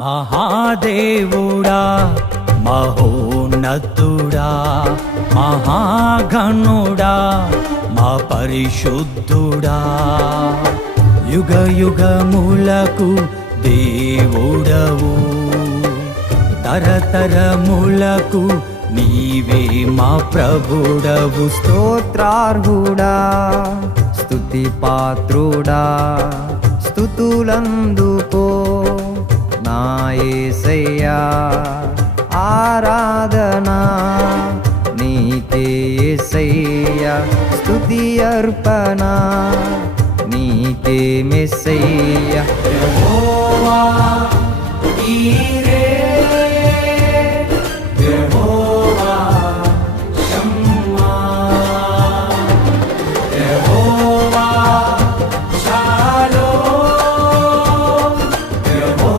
మహాదేవుడా మహోన్నతుడా మహాగణుడా మా పరిశుద్ధుడా యుగ యుగములకు దేవుడవు తరతరములకు నీవే మా ప్రభుడవు. స్తోత్రార్హుడా స్తుతి పాత్రుడా స్తుతులందుకో నా యేసయ్యా. ఆరాధనా నీకే యేసయ్యా, స్తుతి అర్పణ నీకే మెస్సయ్యా. యెహోవా